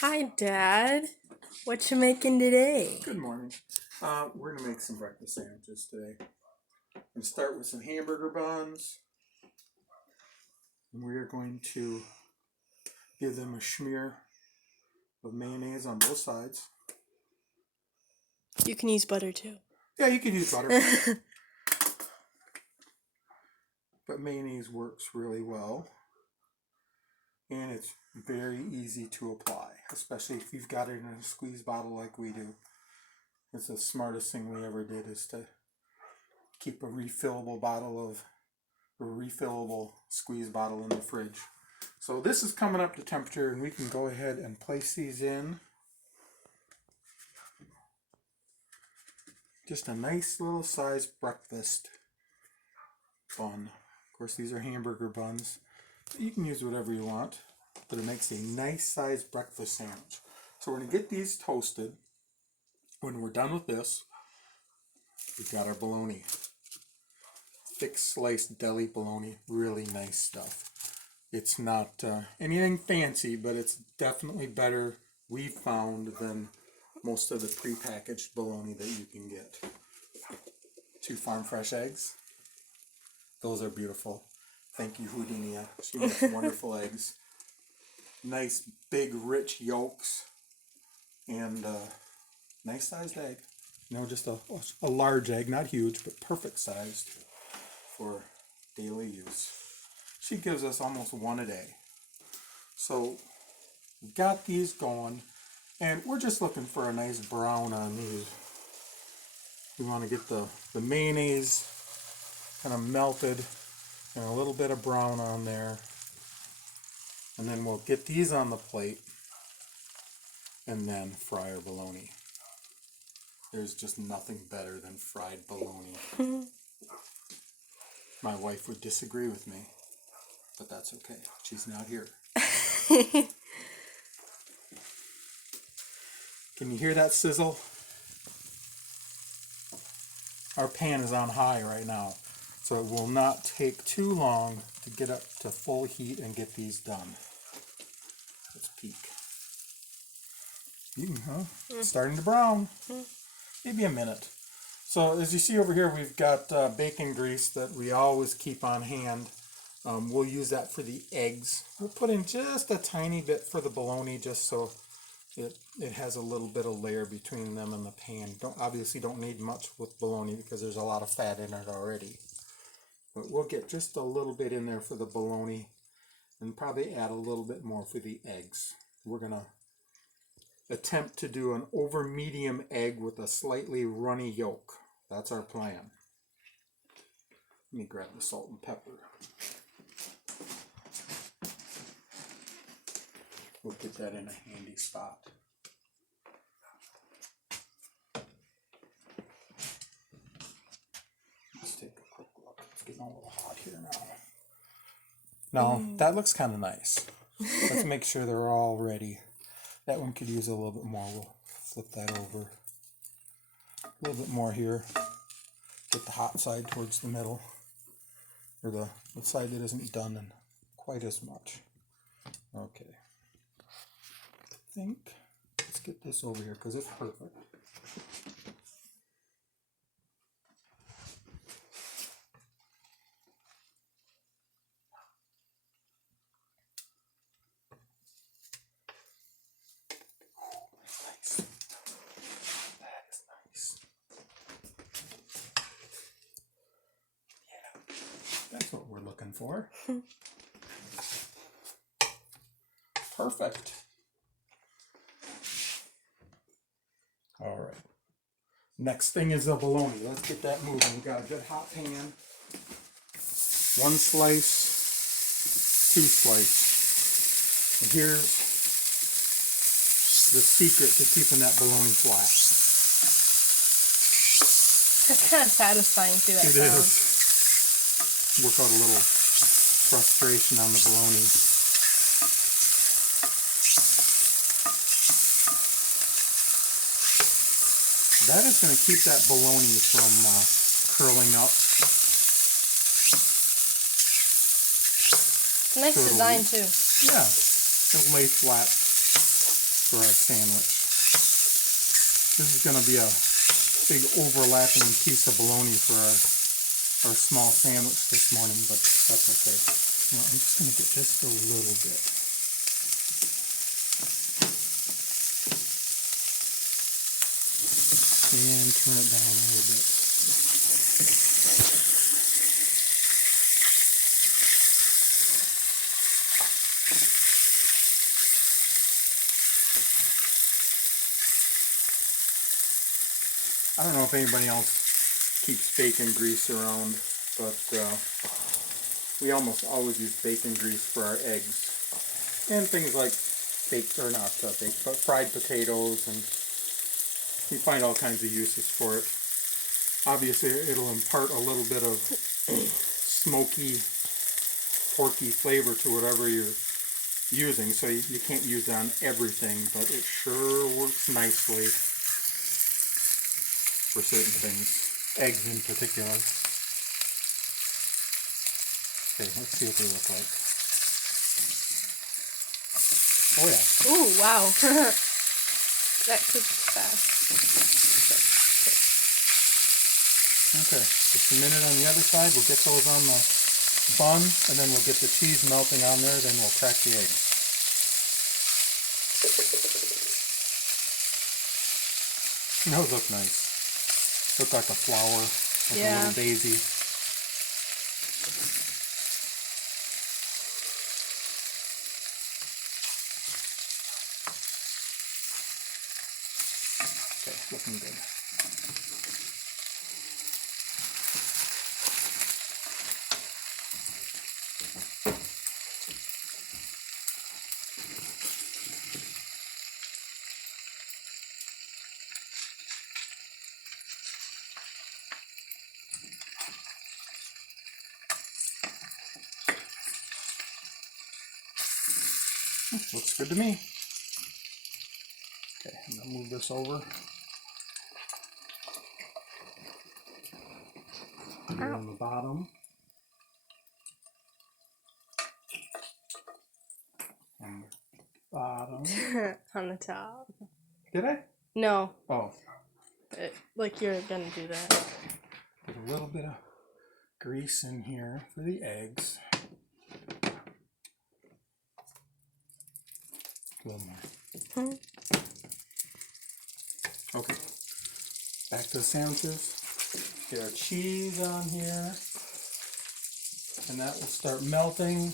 Hi, Dad. What you making today? Good morning. We're going to make some breakfast sandwiches today. I'm going to start with some hamburger buns. And we are going to give them a smear of mayonnaise on both sides. You can use butter too. Yeah, you can use butter. But mayonnaise works really well. And it's very easy to apply, especially if you've got it in a squeeze bottle like we do. It's the smartest thing we ever did is to keep a refillable squeeze bottle in the fridge. So this is coming up to temperature, and we can go ahead and place these in. Just a nice little sized breakfast bun. Of course, these are hamburger buns. You can use whatever you want, but it makes a nice sized breakfast sandwich. So we're going to get these toasted. When we're done with this, we've got our bologna. Thick sliced deli bologna, really nice stuff. It's not anything fancy, but it's definitely better, we've found, than most of the prepackaged bologna that you can get. 2 farm fresh eggs. Those are beautiful. Thank you, Houdinia. She makes wonderful eggs. Nice, big, rich yolks. And nice sized egg. You know, just a large egg, not huge, but perfect sized for daily use. She gives us almost 1 a day. So we've got these going, and we're just looking for a nice brown on these. We want to get the mayonnaise kind of melted and a little bit of brown on there. And then we'll get these on the plate and then fry our bologna. There's just nothing better than fried bologna. My wife would disagree with me, but that's okay. She's not here. Can you hear that sizzle? Our pan is on high right now, so it will not take too long to get up to full heat and get these done. Let's peek. Starting to brown. Maybe a minute. So as you see over here, we've got bacon grease that we always keep on hand. We'll use that for the eggs. We'll put in just a tiny bit for the bologna, just so it has a little bit of layer between them and the pan. Obviously don't need much with bologna because there's a lot of fat in it already. But we'll get just a little bit in there for the bologna and probably add a little bit more for the eggs. We're going to attempt to do an over medium egg with a slightly runny yolk. That's our plan. Let me grab the salt and pepper. We'll get that in a handy spot. Let's take a quick look. It's getting a little hot here now. Now, that looks kind of nice. Let's make sure they're all ready. That one could use a little bit more. We'll flip that over. A little bit more here. Get the hot side towards the middle. Or the side that isn't done in quite as much. Okay. I think, let's get this over here because it's perfect. Nice. That is nice. Yeah, that's what we're looking for. Perfect. All right. Next thing is the bologna. Let's get that moving. We've got a good hot pan. 1 slice, 2 slice. And here's the secret to keeping that bologna flat. That's kind of satisfying too. It is. Work out a little frustration on the bologna. That is going to keep that bologna from curling up. Nice design too. Yeah, it'll lay flat. for our sandwich. This is going to be a big overlapping piece of bologna for our small sandwich this morning, but that's okay. Now, I'm just going to get just a little bit. And turn it down a little bit. I don't know if anybody else keeps bacon grease around, but we almost always use bacon grease for our eggs and things like fried potatoes, and you find all kinds of uses for it. Obviously, it'll impart a little bit of smoky, porky flavor to whatever you're using, so you can't use it on everything, but it sure works nicely for certain things, eggs in particular. Okay, let's see what they look like. Oh yeah. Ooh, wow. That cooks fast. Okay, just a minute on the other side. We'll get those on the bun, and then we'll get the cheese melting on there, then we'll crack the eggs. Those look nice. Look like a flower, like a little daisy. Okay, looking good. Looks good to me. Okay, I'm going to move this over. Put it on the bottom. On the bottom. On the top. Did I? No. Oh. Like you're gonna do that. Put a little bit of grease in here for the eggs. A little more. Okay. Back to the sandwiches. Get our cheese on here. And that will start melting.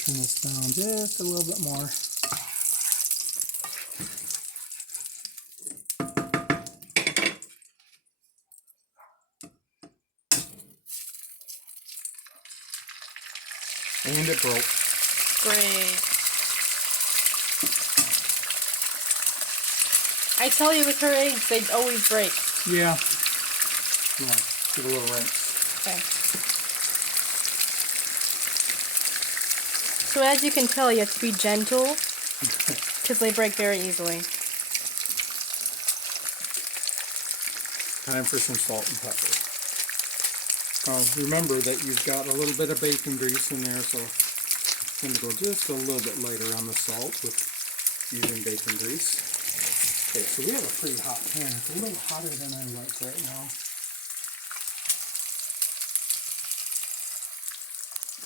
Turn this down just a little bit more. And it broke. Great. I tell you, with her eggs, they always break. Yeah. Yeah. Give a little rinse. Okay. So as you can tell, you have to be gentle because they break very easily. Time for some salt and pepper. Remember that you've got a little bit of bacon grease in there, so I'm going to go just a little bit lighter on the salt with using bacon grease. Okay, so we have a pretty hot pan. It's a little hotter than I like right now.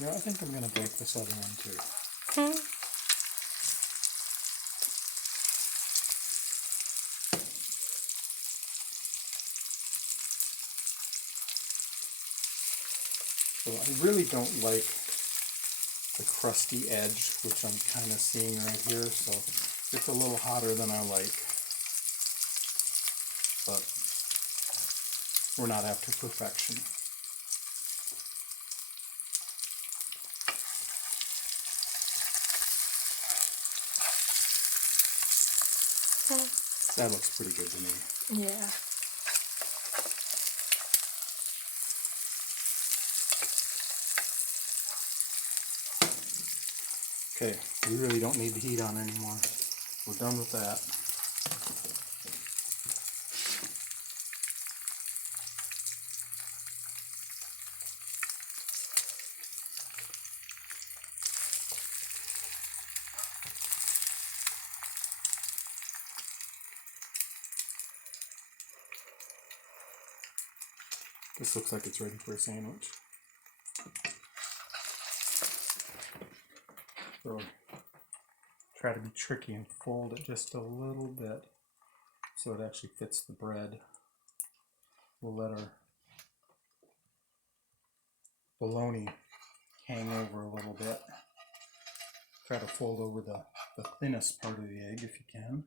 Yeah, I think I'm going to bake this other one too. So I really don't like the crusty edge, which I'm kind of seeing right here, so it's a little hotter than I like. But we're not after perfection. That looks pretty good to me. Yeah. Okay, we really don't need the heat on anymore. We're done with that. This looks like it's ready for a sandwich. So try to be tricky and fold it just a little bit so it actually fits the bread. We'll let our bologna hang over a little bit. Try to fold over the thinnest part of the egg if you can.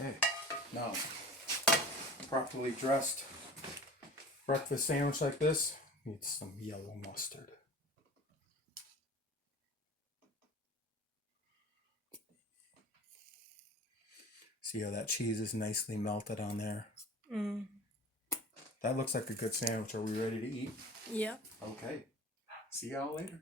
Okay, now properly dressed breakfast sandwich like this needs some yellow mustard. See how that cheese is nicely melted on there? Mm. That looks like a good sandwich. Are we ready to eat? Yep. Okay. See y'all later.